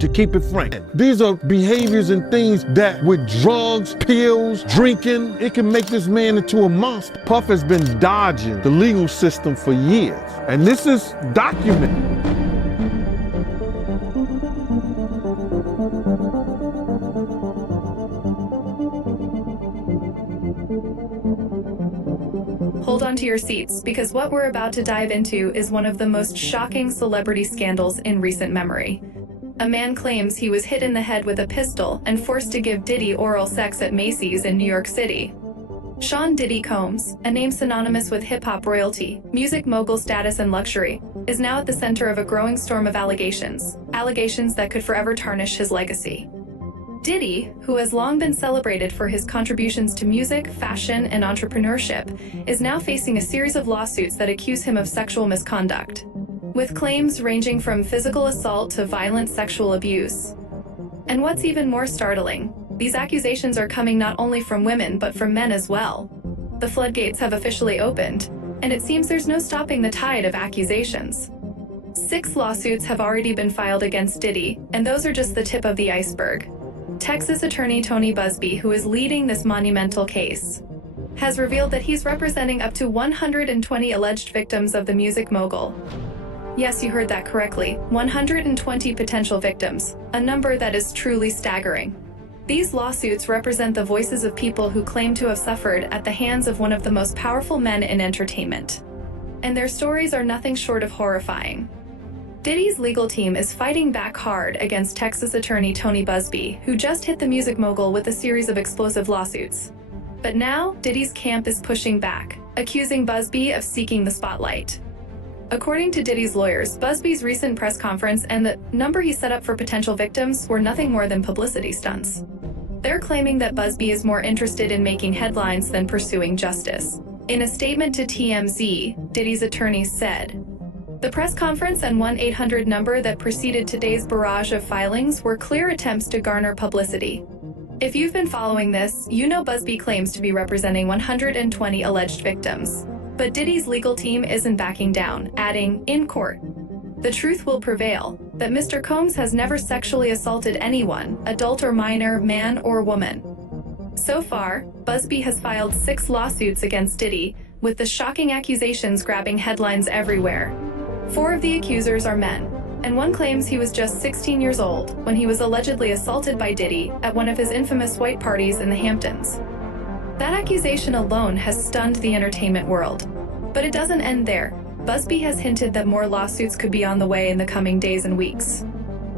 to keep it frank. These are behaviors and things that with drugs, pills, drinking, it can make this man into a monster. Puff has been dodging the legal system for years, and this is documented. Hold on to your seats, because what we're about to dive into is one of the most shocking celebrity scandals in recent memory. A man claims he was hit in the head with a pistol and forced to give Diddy oral sex at Macy's in New York City. Sean Diddy Combs, a name synonymous with hip-hop royalty, music mogul status and luxury, is now at the center of a growing storm of allegations that could forever tarnish his legacy. Diddy, who has long been celebrated for his contributions to music, fashion, and entrepreneurship, is now facing a series of lawsuits that accuse him of sexual misconduct, with claims ranging from physical assault to violent sexual abuse. And what's even more startling, these accusations are coming not only from women but from men as well. The floodgates have officially opened, and it seems there's no stopping the tide of accusations. 6 lawsuits have already been filed against Diddy, and those are just the tip of the iceberg. Texas attorney Tony Busby, who is leading this monumental case, has revealed that he's representing up to 120 alleged victims of the music mogul. Yes, you heard that correctly, 120 potential victims, a number that is truly staggering. These lawsuits represent the voices of people who claim to have suffered at the hands of one of the most powerful men in entertainment. And their stories are nothing short of horrifying. Diddy's legal team is fighting back hard against Texas attorney Tony Busby, who just hit the music mogul with a series of explosive lawsuits. But now, Diddy's camp is pushing back, accusing Busby of seeking the spotlight. According to Diddy's lawyers, Busby's recent press conference and the number he set up for potential victims were nothing more than publicity stunts. They're claiming that Busby is more interested in making headlines than pursuing justice. In a statement to TMZ, Diddy's attorneys said, "The press conference and 1-800 number that preceded today's barrage of filings were clear attempts to garner publicity. If you've been following this, you know Busby claims to be representing 120 alleged victims. But Diddy's legal team isn't backing down, adding, in court, the truth will prevail, that Mr. Combs has never sexually assaulted anyone, adult or minor, man or woman." So far, Busby has filed 6 lawsuits against Diddy, with the shocking accusations grabbing headlines everywhere. 4 of the accusers are men, and one claims he was just 16 years old when he was allegedly assaulted by Diddy at one of his infamous white parties in the Hamptons. That accusation alone has stunned the entertainment world. But it doesn't end there. Busby has hinted that more lawsuits could be on the way in the coming days and weeks.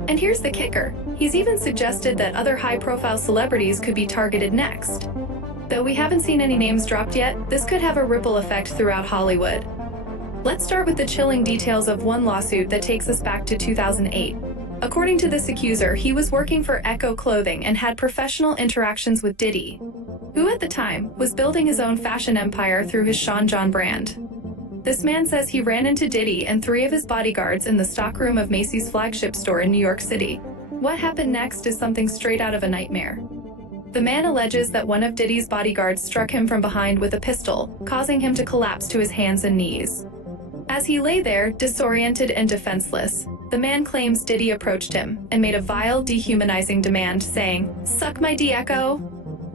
And here's the kicker. He's even suggested that other high-profile celebrities could be targeted next. Though we haven't seen any names dropped yet, this could have a ripple effect throughout Hollywood. Let's start with the chilling details of one lawsuit that takes us back to 2008. According to this accuser, he was working for Echo Clothing and had professional interactions with Diddy, who at the time was building his own fashion empire through his Sean John brand. This man says he ran into Diddy and 3 of his bodyguards in the stockroom of Macy's flagship store in New York City. What happened next is something straight out of a nightmare. The man alleges that one of Diddy's bodyguards struck him from behind with a pistol, causing him to collapse to his hands and knees. As he lay there, disoriented and defenseless, the man claims Diddy approached him and made a vile, dehumanizing demand, saying, "Suck my D, Echo."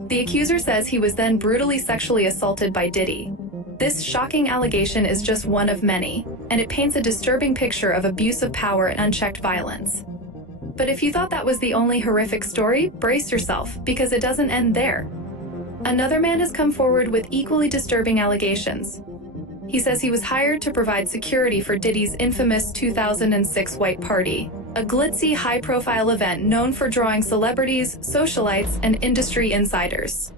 The accuser says he was then brutally sexually assaulted by Diddy. This shocking allegation is just one of many, and it paints a disturbing picture of abuse of power and unchecked violence. But if you thought that was the only horrific story, brace yourself, because it doesn't end there. Another man has come forward with equally disturbing allegations. He says he was hired to provide security for Diddy's infamous 2006 white party, a glitzy, high-profile event known for drawing celebrities, socialites, and industry insiders.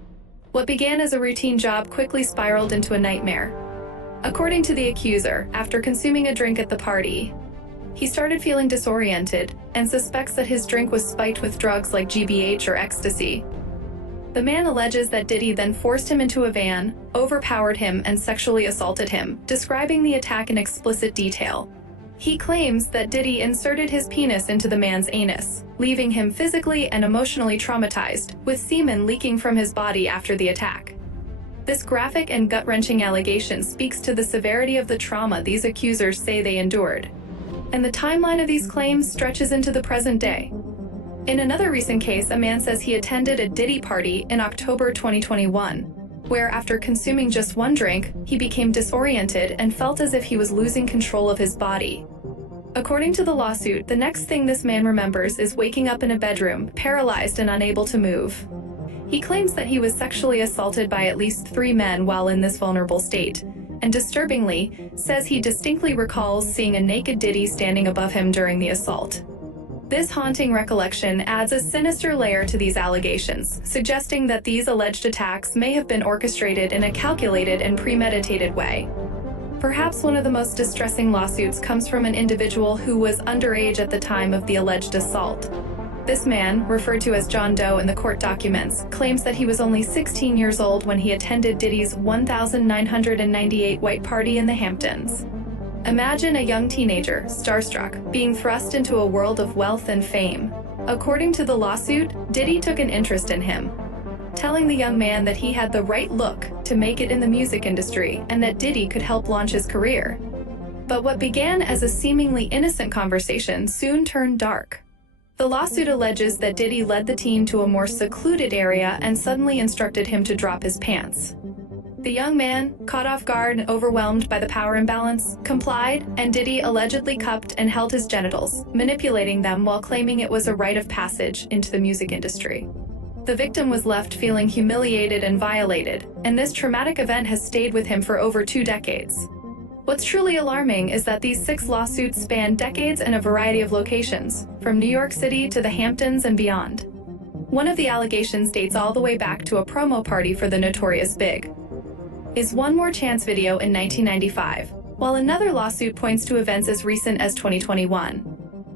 What began as a routine job quickly spiraled into a nightmare. According to the accuser, after consuming a drink at the party, he started feeling disoriented and suspects that his drink was spiked with drugs like GBH or ecstasy. The man alleges that Diddy then forced him into a van, overpowered him, and sexually assaulted him, describing the attack in explicit detail. He claims that Diddy inserted his penis into the man's anus, leaving him physically and emotionally traumatized, with semen leaking from his body after the attack. This graphic and gut-wrenching allegation speaks to the severity of the trauma these accusers say they endured. And the timeline of these claims stretches into the present day. In another recent case, a man says he attended a Diddy party in October 2021, where after consuming just one drink, he became disoriented and felt as if he was losing control of his body. According to the lawsuit, the next thing this man remembers is waking up in a bedroom, paralyzed and unable to move. He claims that he was sexually assaulted by at least 3 men while in this vulnerable state, and disturbingly, says he distinctly recalls seeing a naked Diddy standing above him during the assault. This haunting recollection adds a sinister layer to these allegations, suggesting that these alleged attacks may have been orchestrated in a calculated and premeditated way. Perhaps one of the most distressing lawsuits comes from an individual who was underage at the time of the alleged assault. This man, referred to as John Doe in the court documents, claims that he was only 16 years old when he attended Diddy's 1998 white party in the Hamptons. Imagine a young teenager, starstruck, being thrust into a world of wealth and fame. According to the lawsuit, Diddy took an interest in him, telling the young man that he had the right look to make it in the music industry and that Diddy could help launch his career. But what began as a seemingly innocent conversation soon turned dark. The lawsuit alleges that Diddy led the teen to a more secluded area and suddenly instructed him to drop his pants. The young man, caught off guard and overwhelmed by the power imbalance, complied, and Diddy allegedly cupped and held his genitals, manipulating them while claiming it was a rite of passage into the music industry. The victim was left feeling humiliated and violated, and this traumatic event has stayed with him for over 2 decades. What's truly alarming is that these 6 lawsuits span decades and a variety of locations, from New York City to the Hamptons and beyond. One of the allegations dates all the way back to a promo party for the Notorious Big. Is One More Chance video in 1995, while another lawsuit points to events as recent as 2021.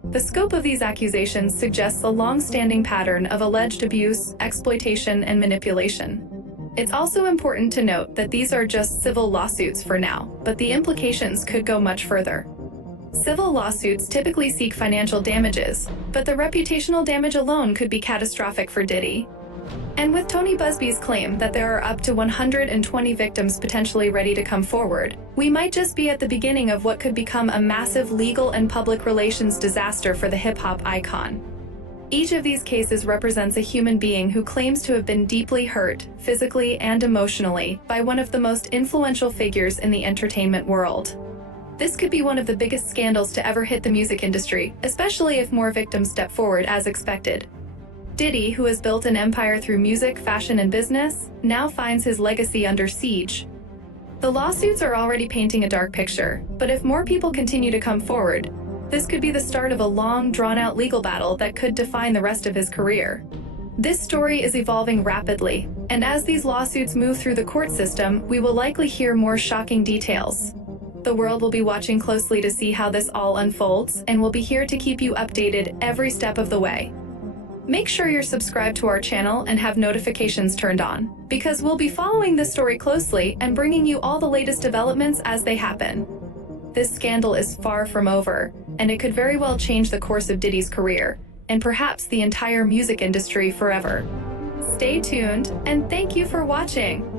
The scope of these accusations suggests a long-standing pattern of alleged abuse, exploitation, and manipulation. It's also important to note that these are just civil lawsuits for now, but the implications could go much further. Civil lawsuits typically seek financial damages, but the reputational damage alone could be catastrophic for Diddy. And with Tony Busby's claim that there are up to 120 victims potentially ready to come forward, we might just be at the beginning of what could become a massive legal and public relations disaster for the hip-hop icon. Each of these cases represents a human being who claims to have been deeply hurt, physically and emotionally, by one of the most influential figures in the entertainment world. This could be one of the biggest scandals to ever hit the music industry, especially if more victims step forward as expected. Diddy, who has built an empire through music, fashion, and business, now finds his legacy under siege. The lawsuits are already painting a dark picture, but if more people continue to come forward, this could be the start of a long, drawn-out legal battle that could define the rest of his career. This story is evolving rapidly, and as these lawsuits move through the court system, we will likely hear more shocking details. The world will be watching closely to see how this all unfolds, and we'll be here to keep you updated every step of the way. Make sure you're subscribed to our channel and have notifications turned on, because we'll be following this story closely and bringing you all the latest developments as they happen. This scandal is far from over, and it could very well change the course of Diddy's career, and perhaps the entire music industry forever. Stay tuned, and thank you for watching.